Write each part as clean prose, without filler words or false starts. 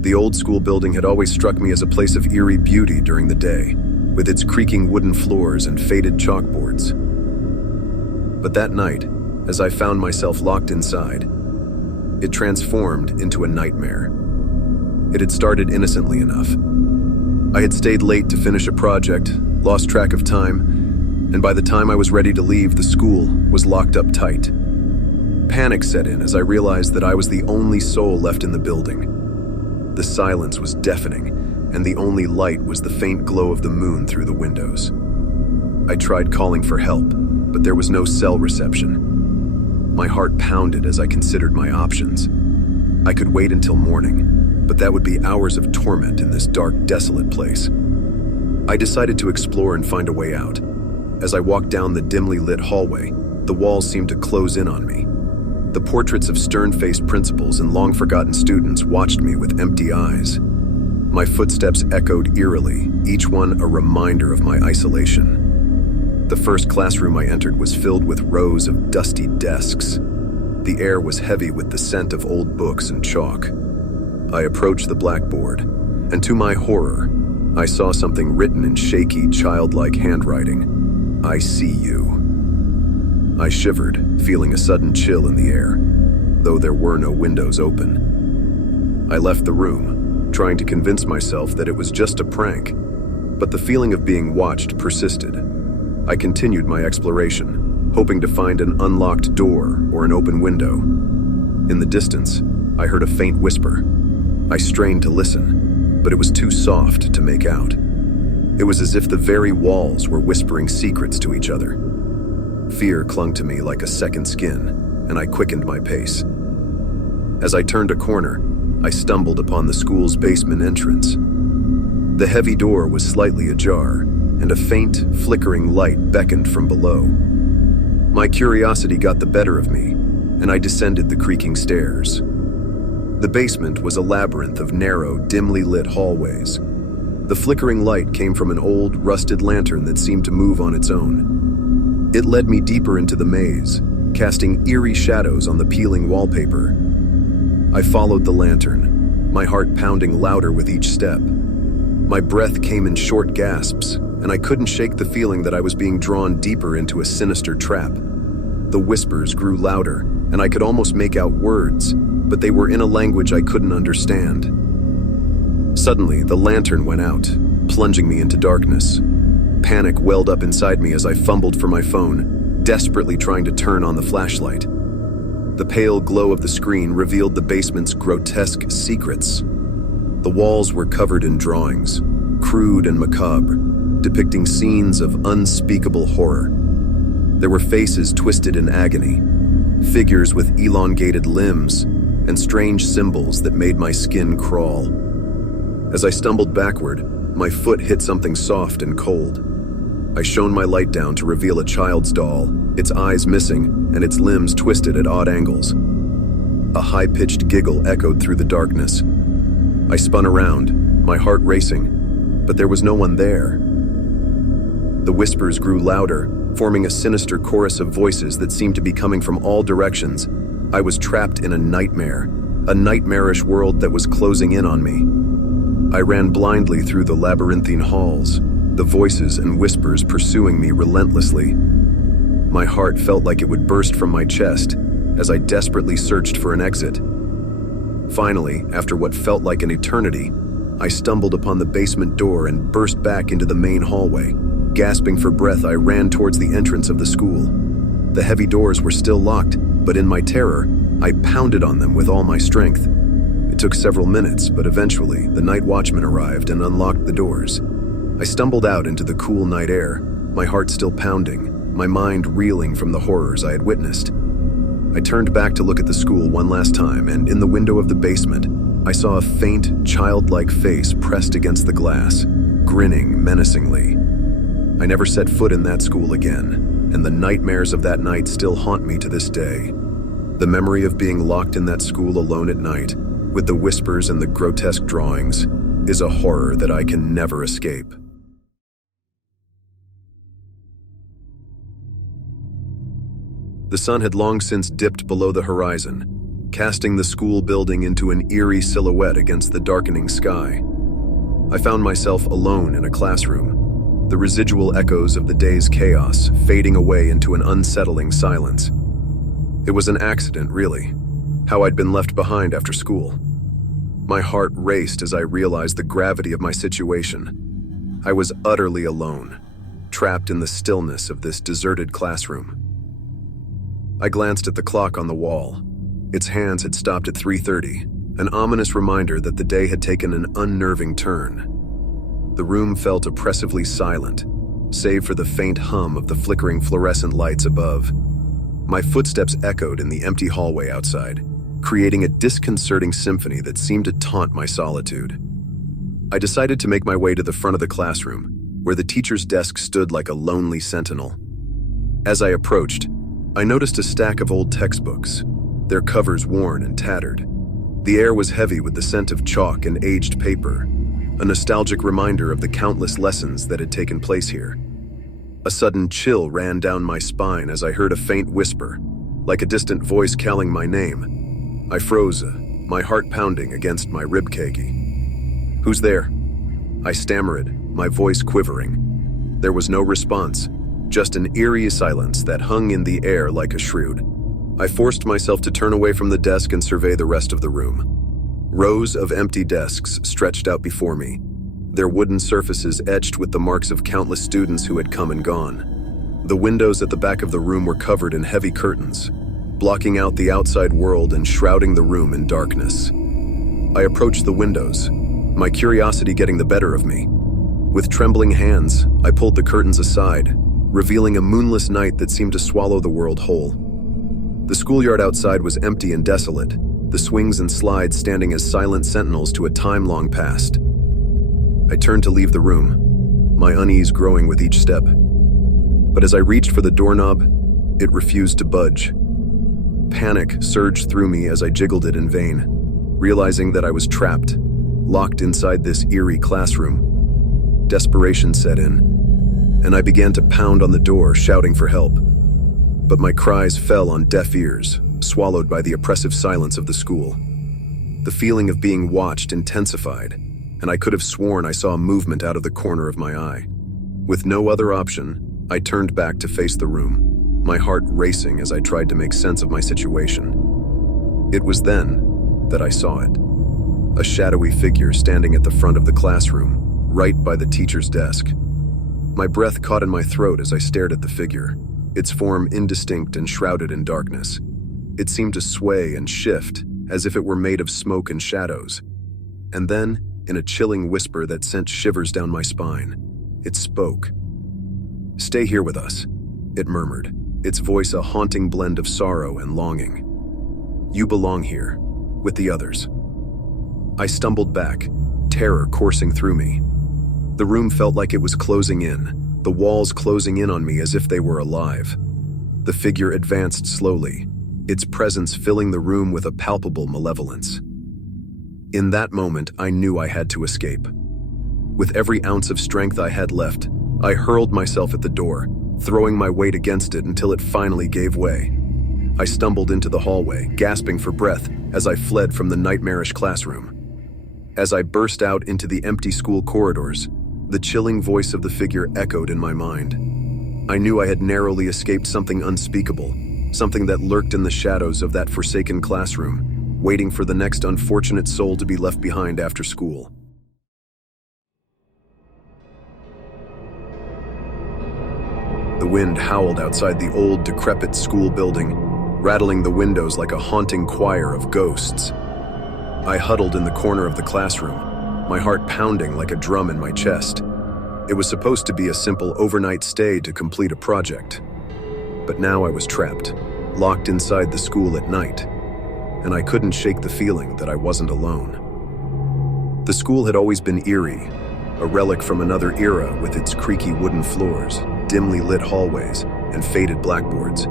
The old school building had always struck me as a place of eerie beauty during the day, with its creaking wooden floors and faded chalkboards. But that night, as I found myself locked inside, it transformed into a nightmare. It had started innocently enough. I had stayed late to finish a project, lost track of time, and by the time I was ready to leave, the school was locked up tight. Panic set in as I realized that I was the only soul left in the building. The silence was deafening, and the only light was the faint glow of the moon through the windows. I tried calling for help, but there was no cell reception. My heart pounded as I considered my options. I could wait until morning, but that would be hours of torment in this dark, desolate place. I decided to explore and find a way out. As I walked down the dimly lit hallway, the walls seemed to close in on me. The portraits of stern-faced principals and long-forgotten students watched me with empty eyes. My footsteps echoed eerily, each one a reminder of my isolation. The first classroom I entered was filled with rows of dusty desks. The air was heavy with the scent of old books and chalk. I approached the blackboard, and to my horror, I saw something written in shaky, childlike handwriting. "I see you." I shivered, feeling a sudden chill in the air, though there were no windows open. I left the room, trying to convince myself that it was just a prank, but the feeling of being watched persisted. I continued my exploration, hoping to find an unlocked door or an open window. In the distance, I heard a faint whisper. I strained to listen, but it was too soft to make out. It was as if the very walls were whispering secrets to each other. Fear clung to me like a second skin, and I quickened my pace. As I turned a corner, I stumbled upon the school's basement entrance. The heavy door was slightly ajar, and a faint, flickering light beckoned from below. My curiosity got the better of me, and I descended the creaking stairs. The basement was a labyrinth of narrow, dimly lit hallways. The flickering light came from an old, rusted lantern that seemed to move on its own. It led me deeper into the maze, casting eerie shadows on the peeling wallpaper. I followed the lantern, my heart pounding louder with each step. My breath came in short gasps, and I couldn't shake the feeling that I was being drawn deeper into a sinister trap. The whispers grew louder, and I could almost make out words, but they were in a language I couldn't understand. Suddenly, the lantern went out, plunging me into darkness. Panic welled up inside me as I fumbled for my phone, desperately trying to turn on the flashlight. The pale glow of the screen revealed the basement's grotesque secrets. The walls were covered in drawings, crude and macabre, depicting scenes of unspeakable horror. There were faces twisted in agony, figures with elongated limbs, and strange symbols that made my skin crawl. As I stumbled backward, my foot hit something soft and cold. I shone my light down to reveal a child's doll, its eyes missing and its limbs twisted at odd angles. A high-pitched giggle echoed through the darkness. I spun around, my heart racing, but there was no one there. The whispers grew louder, forming a sinister chorus of voices that seemed to be coming from all directions. I was trapped in a nightmare, a nightmarish world that was closing in on me. I ran blindly through the labyrinthine halls, the voices and whispers pursuing me relentlessly. My heart felt like it would burst from my chest as I desperately searched for an exit. Finally, after what felt like an eternity, I stumbled upon the basement door and burst back into the main hallway. Gasping for breath, I ran towards the entrance of the school. The heavy doors were still locked, but in my terror, I pounded on them with all my strength. It took several minutes, but eventually, the night watchman arrived and unlocked the doors. I stumbled out into the cool night air, my heart still pounding, my mind reeling from the horrors I had witnessed. I turned back to look at the school one last time, and in the window of the basement, I saw a faint, childlike face pressed against the glass, grinning menacingly. I never set foot in that school again, and the nightmares of that night still haunt me to this day. The memory of being locked in that school alone at night, with the whispers and the grotesque drawings, is a horror that I can never escape. The sun had long since dipped below the horizon, casting the school building into an eerie silhouette against the darkening sky. I found myself alone in a classroom, the residual echoes of the day's chaos fading away into an unsettling silence. It was an accident, really, how I'd been left behind after school. My heart raced as I realized the gravity of my situation. I was utterly alone, trapped in the stillness of this deserted classroom. I glanced at the clock on the wall. Its hands had stopped at 3:30, an ominous reminder that the day had taken an unnerving turn. The room felt oppressively silent, save for the faint hum of the flickering fluorescent lights above. My footsteps echoed in the empty hallway outside, creating a disconcerting symphony that seemed to taunt my solitude. I decided to make my way to the front of the classroom, where the teacher's desk stood like a lonely sentinel. As I approached, I noticed a stack of old textbooks, their covers worn and tattered. The air was heavy with the scent of chalk and aged paper, a nostalgic reminder of the countless lessons that had taken place here. A sudden chill ran down my spine as I heard a faint whisper, like a distant voice calling my name. I froze, my heart pounding against my ribcage. "Who's there?" I stammered, my voice quivering. There was no response, just an eerie silence that hung in the air like a shroud. I forced myself to turn away from the desk and survey the rest of the room. Rows of empty desks stretched out before me, their wooden surfaces etched with the marks of countless students who had come and gone. The windows at the back of the room were covered in heavy curtains, blocking out the outside world and shrouding the room in darkness. I approached the windows, my curiosity getting the better of me. With trembling hands, I pulled the curtains aside, revealing a moonless night that seemed to swallow the world whole. The schoolyard outside was empty and desolate, the swings and slides standing as silent sentinels to a time long past. I turned to leave the room, my unease growing with each step. But as I reached for the doorknob, it refused to budge. Panic surged through me as I jiggled it in vain, realizing that I was trapped, locked inside this eerie classroom. Desperation set in, and I began to pound on the door, shouting for help. But my cries fell on deaf ears, swallowed by the oppressive silence of the school. The feeling of being watched intensified, and I could have sworn I saw a movement out of the corner of my eye. With no other option, I turned back to face the room, my heart racing as I tried to make sense of my situation. It was then that I saw it. A shadowy figure standing at the front of the classroom, right by the teacher's desk. My breath caught in my throat as I stared at the figure, its form indistinct and shrouded in darkness. It seemed to sway and shift, as if it were made of smoke and shadows. And then, in a chilling whisper that sent shivers down my spine, it spoke. "Stay here with us," it murmured, its voice a haunting blend of sorrow and longing. "You belong here, with the others." I stumbled back, terror coursing through me. The room felt like it was closing in, the walls closing in on me as if they were alive. The figure advanced slowly, its presence filling the room with a palpable malevolence. In that moment, I knew I had to escape. With every ounce of strength I had left, I hurled myself at the door, throwing my weight against it until it finally gave way. I stumbled into the hallway, gasping for breath as I fled from the nightmarish classroom. As I burst out into the empty school corridors, the chilling voice of the figure echoed in my mind. I knew I had narrowly escaped something unspeakable, something that lurked in the shadows of that forsaken classroom, waiting for the next unfortunate soul to be left behind after school. The wind howled outside the old, decrepit school building, rattling the windows like a haunting choir of ghosts. I huddled in the corner of the classroom, my heart pounding like a drum in my chest. It was supposed to be a simple overnight stay to complete a project. But now I was trapped, locked inside the school at night, and I couldn't shake the feeling that I wasn't alone. The school had always been eerie, a relic from another era with its creaky wooden floors, dimly lit hallways, and faded blackboards.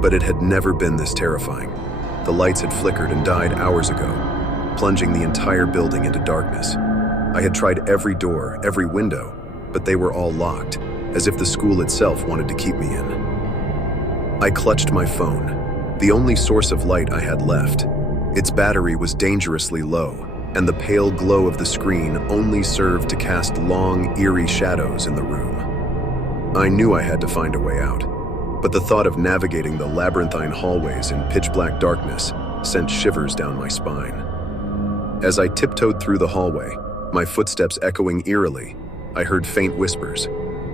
But it had never been this terrifying. The lights had flickered and died hours ago, plunging the entire building into darkness. I had tried every door, every window, but they were all locked, as if the school itself wanted to keep me in. I clutched my phone, the only source of light I had left. Its battery was dangerously low, and the pale glow of the screen only served to cast long, eerie shadows in the room. I knew I had to find a way out, but the thought of navigating the labyrinthine hallways in pitch-black darkness sent shivers down my spine. As I tiptoed through the hallway, my footsteps echoing eerily, I heard faint whispers.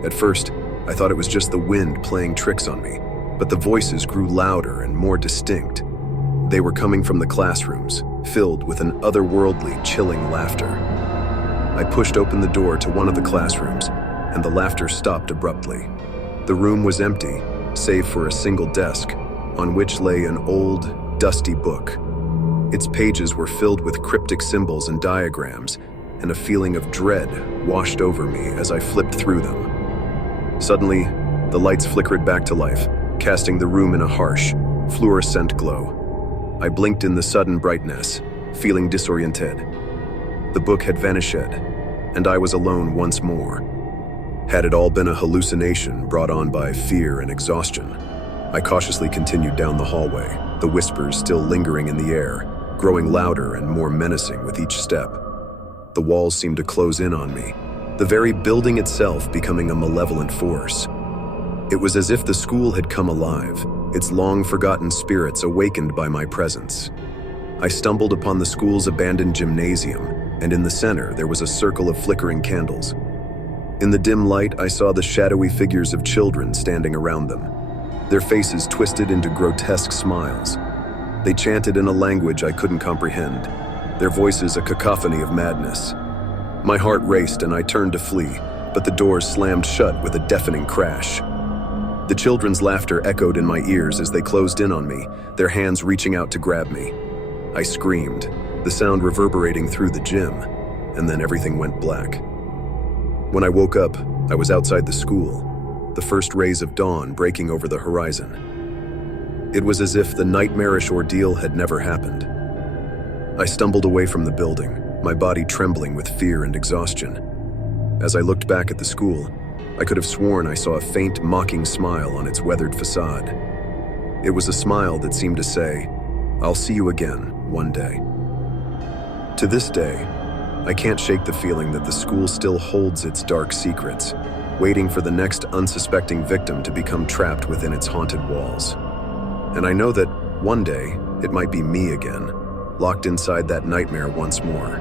At first, I thought it was just the wind playing tricks on me, but the voices grew louder and more distinct. They were coming from the classrooms, filled with an otherworldly, chilling laughter. I pushed open the door to one of the classrooms, and the laughter stopped abruptly. The room was empty, save for a single desk, on which lay an old, dusty book. Its pages were filled with cryptic symbols and diagrams, and a feeling of dread washed over me as I flipped through them. Suddenly, the lights flickered back to life, casting the room in a harsh, fluorescent glow. I blinked in the sudden brightness, feeling disoriented. The book had vanished, and I was alone once more. Had it all been a hallucination brought on by fear and exhaustion? I cautiously continued down the hallway, the whispers still lingering in the air, growing louder and more menacing with each step. The walls seemed to close in on me, the very building itself becoming a malevolent force. It was as if the school had come alive, its long-forgotten spirits awakened by my presence. I stumbled upon the school's abandoned gymnasium, and in the center there was a circle of flickering candles. In the dim light, I saw the shadowy figures of children standing around them, their faces twisted into grotesque smiles. They chanted in a language I couldn't comprehend, their voices a cacophony of madness. My heart raced and I turned to flee, but the doors slammed shut with a deafening crash. The children's laughter echoed in my ears as they closed in on me, their hands reaching out to grab me. I screamed, the sound reverberating through the gym, and then everything went black. When I woke up, I was outside the school, the first rays of dawn breaking over the horizon. It was as if the nightmarish ordeal had never happened. I stumbled away from the building, my body trembling with fear and exhaustion. As I looked back at the school, I could have sworn I saw a faint, mocking smile on its weathered facade. It was a smile that seemed to say, "I'll see you again, one day." To this day, I can't shake the feeling that the school still holds its dark secrets, waiting for the next unsuspecting victim to become trapped within its haunted walls. And I know that one day, it might be me again, locked inside that nightmare once more.